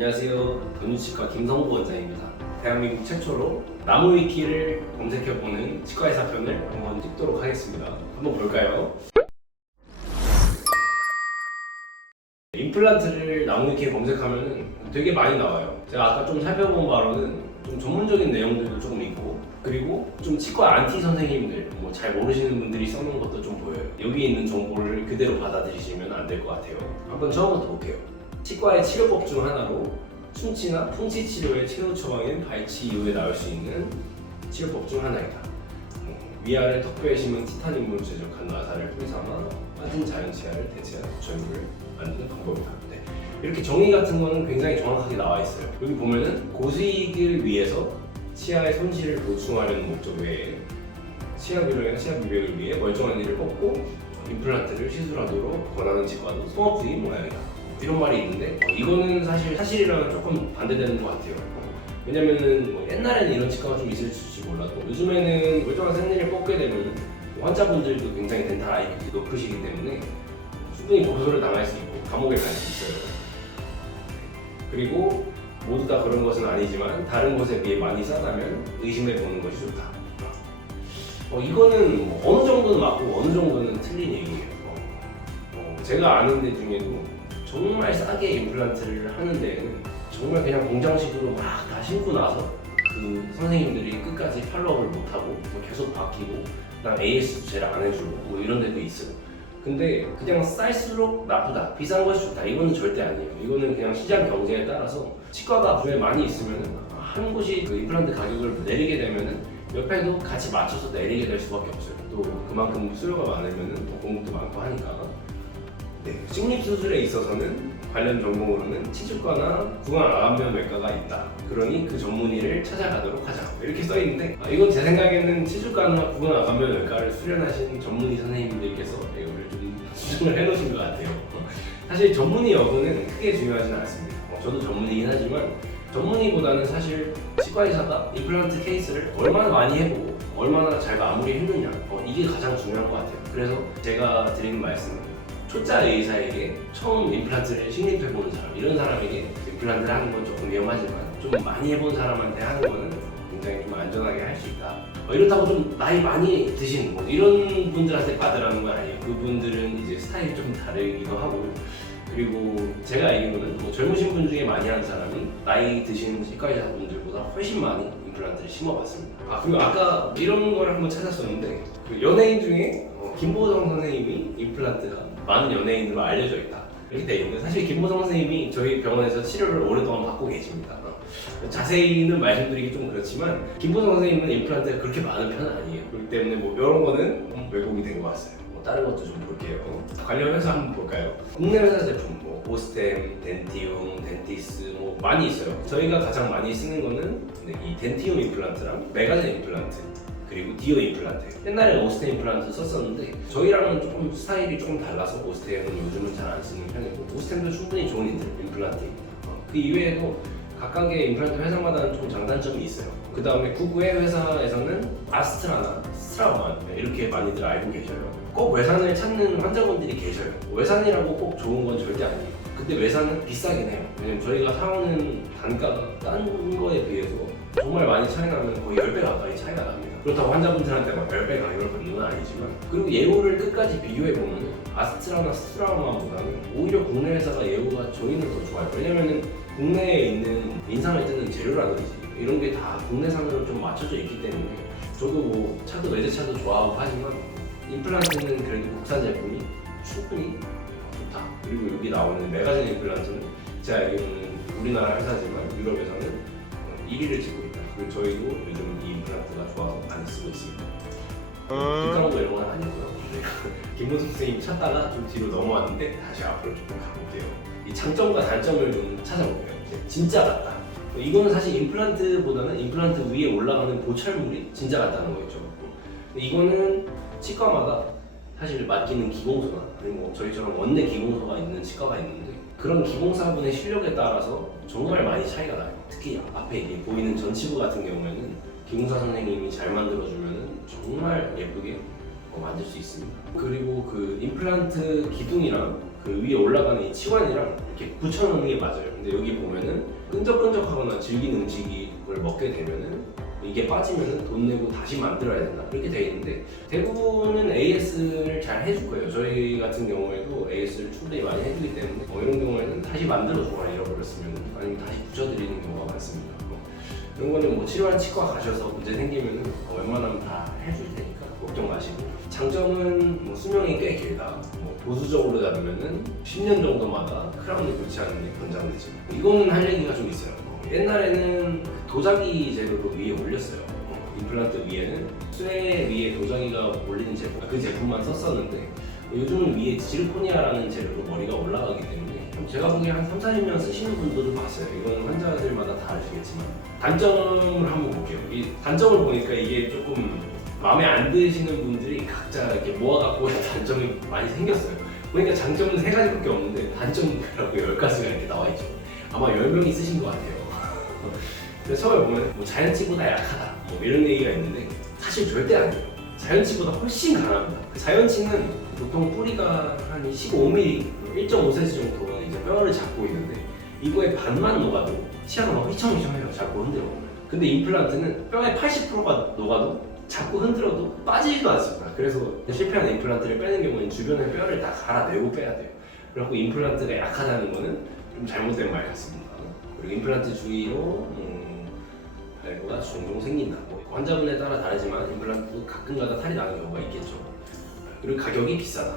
안녕하세요. 건유치과 김성구 원장입니다. 대한민국 최초로 나무 위키를 검색해보는 치과의사 편을 한번 찍도록 하겠습니다. 한번 볼까요? 임플란트를 나무 위키에 검색하면 되게 많이 나와요. 제가 아까 좀 살펴본 바로는 좀 전문적인 내용들도 조금 있고, 그리고 좀 치과 안티 선생님들, 뭐 잘 모르시는 분들이 써놓은 것도 좀 보여요. 여기 있는 정보를 그대로 받아들이시면 안 될 것 같아요. 한번 처음부터 볼게요. 치과의 치료법 중 하나로 충치나 풍치 치료의 최후 처방인 발치 이후에 나올 수 있는 치료법 중 하나이다. 위아래 턱뼈에 심은 티타늄으로 제작한 나사를 뿌리 삼아 빠진 자연 치아를 대체한 전구를 만드는 방법이다. 네. 이렇게 정의 같은 거는 굉장히 정확하게 나와 있어요. 여기 보면은 고수익을 위해서 치아의 손실을 보충하려는 목적 외에 치아 교정이나 치아 미백을 위해 멀쩡한 이를 뽑고 임플란트를 시술하도록 권하는 치과도 성업주의 모양이다. 이런 말이 있는데 이거는 사실 사실이랑은 조금 반대되는 것 같아요. 왜냐면은 뭐 옛날에는 이런 치과가 좀 있을지 몰라도 요즘에는 멀쩡한 생리를 뽑게 되면 환자분들도 굉장히 덴탈 IQ가 높으시기 때문에 충분히 고소를 당할 수 있고 감옥에 갈 수 있어요. 그리고 모두 다 그런 것은 아니지만 다른 곳에 비해 많이 싸다면 의심해 보는 것이 좋다. 이거는 뭐 어느 정도는 맞고 어느 정도는 틀린 얘기예요. 제가 아는 데 중에도 정말 싸게 임플란트를 하는 데에는 정말 그냥 공장식으로 막 다 심고 나서 그 선생님들이 끝까지 팔로우를 못하고 뭐 계속 바뀌고 그다음 AS도 제일 안 해주고 뭐 이런 데도 있어요. 근데 그냥 쌀수록 나쁘다, 비싼 것이 좋다, 이거는 절대 아니에요. 이거는 그냥 시장 경제에 따라서 치과가 주에 많이 있으면 한 곳이 그 임플란트 가격을 내리게 되면은 옆에도 같이 맞춰서 내리게 될 수밖에 없어요. 또 그만큼 수요가 많으면은 공급도 많고 하니까. 네, 식립 수술에 있어서는 관련 전공으로는 치주과나 구강암면외과가 있다. 그러니 그 전문의를 찾아가도록 하자. 이렇게 써 있는데 이건 제 생각에는 치주과나 구강암면외과를 수련하신 전문의 선생님들께서 이거를 좀 수정을 해놓으신 것 같아요. 사실 전문의 여부는 크게 중요하진 않습니다. 저도 전문의긴 하지만 전문의보다는 사실 치과의사가 임플란트 케이스를 얼마나 많이 해보고 얼마나 잘 마무리했느냐 이게 가장 중요한 것 같아요. 그래서 제가 드리는 말씀은 초짜 의사에게 처음 임플란트를 식립해보는 사람, 이런 사람에게 임플란트를 하는 건 조금 위험하지만 좀 많이 해본 사람한테 하는 거는 굉장히 좀 안전하게 할 수 있다. 이렇다고 좀 나이 많이 드신 이런 분들한테 받으라는 건 아니에요. 그분들은 이제 스타일이 좀 다르기도 하고, 그리고 제가 알기로는 젊으신 분 중에 많이 하는 사람이 나이 드신 치과의사분들보다 훨씬 많이 임플란트를 심어봤습니다. 그리고 아까 이런 걸 한번 찾았었는데 그 연예인 중에 김보성 선생님이 임플란트가 많은 연예인으로 알려져 있다. 이렇게 돼 있는데 사실 김보성 선생님이 저희 병원에서 치료를 오랫동안 받고 계십니다. 자세히는 말씀드리기 좀 그렇지만 김보성 선생님은 임플란트가 그렇게 많은 편은 아니에요. 그렇기 때문에 뭐 이런 거는 왜곡이 된 것 같아요. 다른 것도 좀 볼게요. 관련 회사 한번 볼까요? 국내 회사 제품 오스템, 덴티움, 덴티스 많이 있어요. 저희가 가장 많이 쓰는 거는 이 덴티움 임플란트랑 메가젠 임플란트, 그리고 디오 임플란트. 옛날에 오스템 임플란트 썼었는데 저희랑은 조금 스타일이 조금 달라서 오스템은 요즘은 잘 안 쓰는 편이고, 오스템도 충분히 좋은 임플란트입니다. 그 이외에도 각각의 임플란트 회사마다는 좀 장단점이 있어요. 그 다음에 구구의 회사에서는 아스트라나 스트라우만 이렇게 많이들 알고 계셔요. 꼭 외산을 찾는 환자분들이 계셔요. 외산이라고 꼭 좋은 건 절대 아니에요. 근데 외산은 비싸긴 해요. 왜냐면 저희가 사오는 단가가 딴 거에 비해서 정말 많이 차이 나면 거의 10배 가까이 차이가 납니다. 그렇다고 환자분들한테 막 10배 가격을 받는 건 아니지만, 그리고 예우를 끝까지 비교해보면 아스트라나 스트라우만보다는 오히려 국내 회사가 예우가 저희는 더 좋아요. 왜냐면은 국내에 있는 인상을 뜨는 재료라든지 이런 게 다 국내산으로 좀 맞춰져 있기 때문에, 저도 뭐 차도 외제차도 좋아하고 하지만 임플란트는 그래도 국산 제품이 충분히 좋다. 그리고 여기 나오는 메가젠 임플란트는 제가 알기로는 우리나라 회사지만 유럽에서는 1위를 찍고 있다. 그리고 저희도 요즘 이 임플란트가 좋아서 많이 쓰고 있습니다. 뒷광고 이런 건 아니고요. 김문숙 선생님 찾다가 좀 뒤로 넘어왔는데 다시 앞으로 조금 가볼게요. 이 장점과 단점을 좀 찾아볼게요. 진짜 같다. 이거는 사실 임플란트보다는 임플란트 위에 올라가는 보철물이 진짜 같다는 거겠죠. 근데 이거는 치과마다 사실 맡기는 기공소나 아니면 뭐 저희처럼 원내 기공소가 있는 치과가 있는데, 그런 기공사분의 실력에 따라서 정말 많이 차이가 나요. 특히 앞에 이게 보이는 전치부 같은 경우에는 기공사 선생님이 잘 만들어주면 정말 예쁘게 만들 수 있습니다. 그리고 그 임플란트 기둥이랑 그 위에 올라가는 이 치관이랑 이렇게 붙여놓는 게 맞아요. 근데 여기 보면은 끈적끈적하거나 질긴 음식을 먹게 되면은 이게 빠지면은 돈 내고 다시 만들어야 된다 이렇게 돼 있는데 대부분은 AS를 잘 해줄 거예요. 저희 같은 경우에도 AS를 충분히 많이 해주기 때문에 이런 경우에는 다시 만들어줘라 잃어버렸으면 아니면 다시 붙여드리는 경우가 많습니다. 이런 거는 뭐 치료한 치과 가셔서 문제 생기면은 웬만하면 다 해줄 테니까 걱정 마시고, 장점은 뭐 수명이 꽤 길다. 뭐 보수적으로 잡으면은 10년 정도마다 크라운을 교체하는 게 권장되죠. 이거는 할 얘기가 좀 있어요. 옛날에는 도자기 재료로 위에 올렸어요. 임플란트 위에는 쇠 위에 도자기가 올리는 제품, 그 제품만 썼었는데 요즘은 위에 지르코니아라는 재료로 머리가 올라가기 때문에 제가 보기에 한 3, 40년 쓰시는 분들도 봤어요. 이건 환자들마다 다르시겠지만 단점을 한번 볼게요. 이 단점을 보니까 이게 조금 마음에 안 드시는 분들이 각자 이렇게 모아갖고 단점이 많이 생겼어요. 그러니까 장점은 3가지밖에 없는데 단점이라고 10가지가 이렇게 나와있죠. 아마 10명이 쓰신 것 같아요. 그래서 처음에 보면 뭐 자연치보다 약하다 뭐 이런 얘기가 있는데 사실 절대 아니에요. 자연치보다 훨씬 강합니다. 그 자연치는 보통 뿌리가 한 15mm, 1.5cm 정도 이제 뼈를 잡고 있는데 이거의 반만 녹아도 치아가 막 휘청휘청해요. 자꾸 흔들어. 근데 임플란트는 뼈의 80%가 녹아도 자꾸 흔들어도 빠지지도 않습니다. 그래서 실패한 임플란트를 빼는 경우는 주변의 뼈를 다 갈아내고 빼야 돼요. 그래서 임플란트가 약하다는 거는 좀 잘못된 말 같습니다. 그리고 임플란트 주위로 발부가 종종 생긴다. 뭐 환자분에 따라 다르지만 임플란트도 가끔가다 탈이 나는 경우가 있겠죠. 그리고 가격이 비싸다.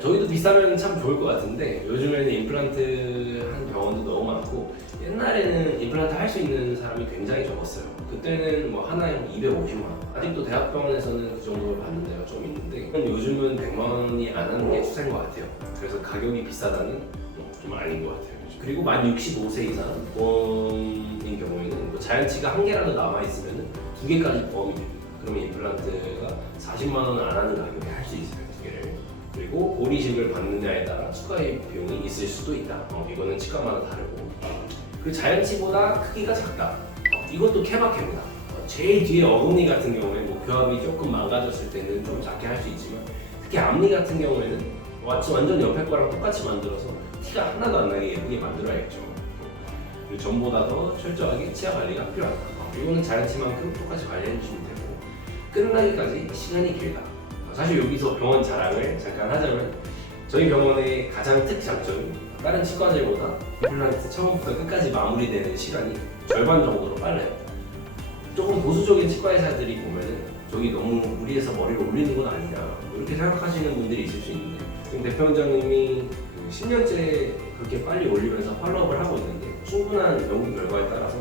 저희도 비싸면 참 좋을 것 같은데 요즘에는 임플란트 한 병원도 너무 많고 옛날에는 임플란트 할 수 있는 사람이 굉장히 적었어요. 그때는 뭐 하나에 250만 원. 아직도 대학병원에서는 그 정도를 받는 데가 좀 있는데 요즘은 100만 원이 안 하는 게 추세인 것 같아요. 그래서 가격이 비싸다는 좀 아닌 것 같아요. 그리고 만 65세 이상 보험인 경우에는 뭐 자연치가 1개라도 남아있으면 2개까지 보험이 됩니다. 그러면 임플란트가 40만 원을 안 하는 가격에 할 수 있어요. 2개를. 그리고 고리식을 받느냐에 따라 추가 비용이 있을 수도 있다. 이거는 치과마다 다르고. 그리고 자연치보다 크기가 작다. 이것도 케바케입니다. 제일 뒤에 어금니 같은 경우에 뭐 교합이 조금 망가졌을 때는 좀 작게 할 수 있지만 특히 앞니 같은 경우에는 완전 옆에 거랑 똑같이 만들어서 티가 하나도 안 나게 예쁘게 만들어야겠죠. 그리고 전보다 더 철저하게 치아 관리가 필요하다. 이거는 자연치만큼 똑같이 관리해 주시면 되고 끝나기까지 시간이 길다. 사실 여기서 병원 자랑을 잠깐 하자면 저희 병원의 가장 특장점이 다른 치과들보다 임플란트 처음부터 끝까지 마무리되는 시간이 절반 정도로 빨라요. 조금 보수적인 치과 의사들이 보면은 저기 너무 무리해서 머리를 올리는 건 아니냐 이렇게 생각하시는 분들이 있을 수 있는데 지금 대표 원장님이 10년째 그렇게 빨리 올리면서 팔로우업을 하고 있는데 충분한 연구 결과에 따라서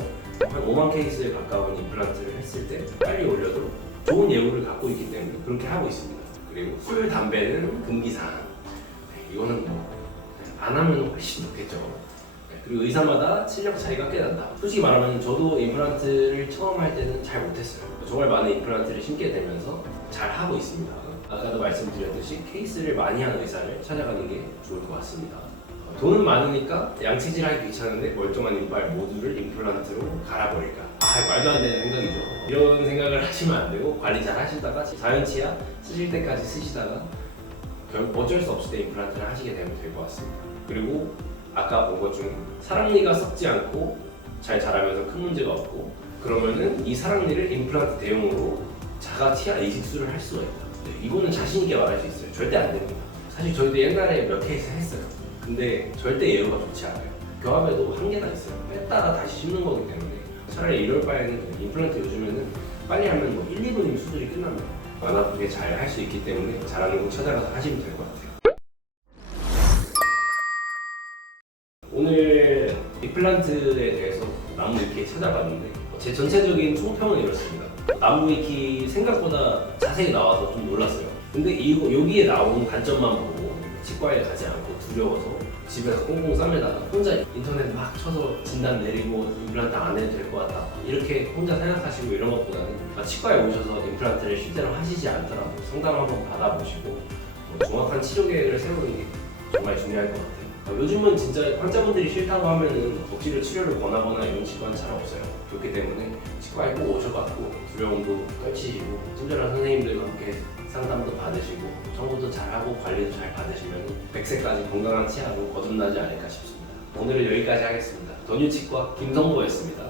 한 5만 케이스에 가까운 임플란트를 했을 때 빨리 올려도 좋은 예후를 갖고 있기 때문에 그렇게 하고 있습니다. 그리고 술, 담배는 금기사항. 이거는 뭐 안 하면 훨씬 좋겠죠. 그리고 의사마다 실력 차이가 꽤 난다. 솔직히 말하면 저도 임플란트를 처음 할 때는 잘 못했어요. 정말 많은 임플란트를 심게 되면서 잘 하고 있습니다. 아까도 말씀드렸듯이 케이스를 많이 하는 의사를 찾아가는 게 좋을 것 같습니다. 돈은 많으니까 양치질하기 귀찮은데 멀쩡한 이빨 모두를 임플란트로 갈아버릴까? 말도 안 되는 생각이죠. 이런 생각을 하시면 안 되고 관리 잘 하시다가 자연치아 쓰실 때까지 쓰시다가 결국 어쩔 수 없을 때 임플란트를 하시게 되면 될 것 같습니다. 그리고 아까 본 것 중 사랑니가 썩지 않고 잘 자라면서 큰 문제가 없고 그러면은 이 사랑니를 임플란트 대용으로 자가 치아 이식술을 할 수가 있다. 이거는 자신 있게 말할 수 있어요. 절대 안 됩니다. 사실 저희도 옛날에 몇 케이스 했어요. 근데 절대 예후가 좋지 않아요. 교합에도 한계가 있어요. 뺐다가 다시 심는 거기 때문에 차라리 이럴 바에는 임플란트 요즘에는 빨리 하면 뭐 1, 2분이면 수술이 끝납니다. 안 아프게 잘 할 수 있기 때문에 잘하는 곳 찾아가서 하시면 될 것 같아요. 오늘 임플란트에 대해서 나무위키 찾아봤는데 제 전체적인 총평은 이렇습니다. 나무위키 생각보다 자세히 나와서 좀 놀랐어요. 근데 여기에 나온 단점만 보고 치과에 가지 않고 두려워서 집에서 꽁꽁 싸매다가 혼자 인터넷 막 쳐서 진단 내리고 임플란트 안 해도 될 것 같다 이렇게 혼자 생각하시고 이런 것보다는 치과에 오셔서 임플란트를 실제로 하시지 않더라도 상담 한번 받아보시고 정확한 치료 계획을 세우는 게 정말 중요할 것 같아요. 요즘은 진짜 환자분들이 싫다고 하면은 억지로 치료를 권하거나 이런 치과는 잘 없어요. 그렇기 때문에 치과에 꼭 오셔갖고 두려움도 떨치시고 친절한 선생님들과 함께 상담도 받으시고 청소도 잘하고 관리도 잘 받으시면 100세까지 건강한 치아로 거듭나지 않을까 싶습니다. 오늘은 여기까지 하겠습니다. 더뉴치과 김성보였습니다.